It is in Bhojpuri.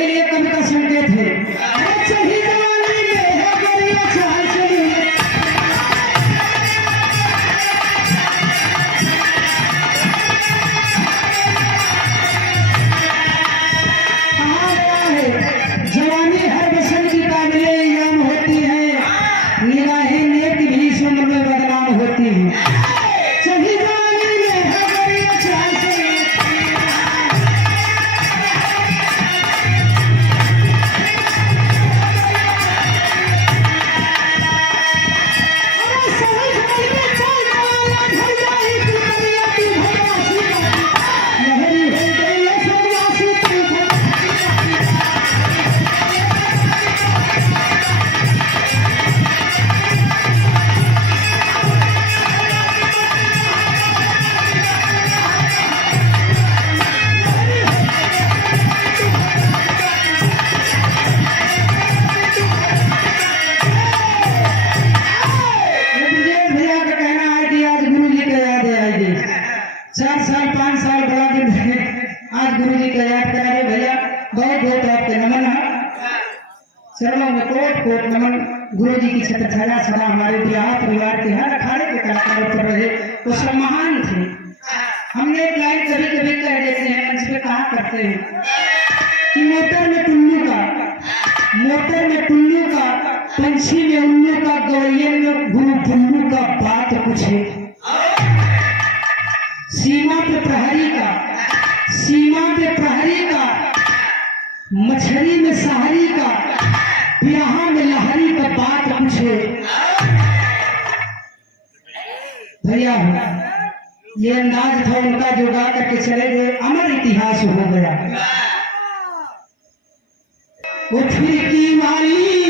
यही लिए कवि का संकेत है। सही जवानी में है गरिया चाल चली, जवानी हर बसंत की काबिले इनाम होती है, निगाहें नेक भी इस उम्र में बदनाम होती है। सही जवानी में है गरिया चाल चली, चरणों में कोट कोट नमन। गुरु जी की छत्र छाया सदा हमारे बिहार परिवार के हर अखाड़े के कलाकारों पर रहे, वो सब महान थे। हमने एक लाइन कभी कभी कह देते हैं, मंच पे कहा करते हैं कि मोटर में टुल्लू का पंछी में उल्लू का गवैये में गुरु पुल्लू का बात कुछ है। सीमा पे प्रहरी का मछली में सहारी का, यहाँ में लहरी का बात कुछ है। भैया ये अंदाज था उनका जो गा करके चले गए, अमर इतिहास हो गया। वो खिड़की वाली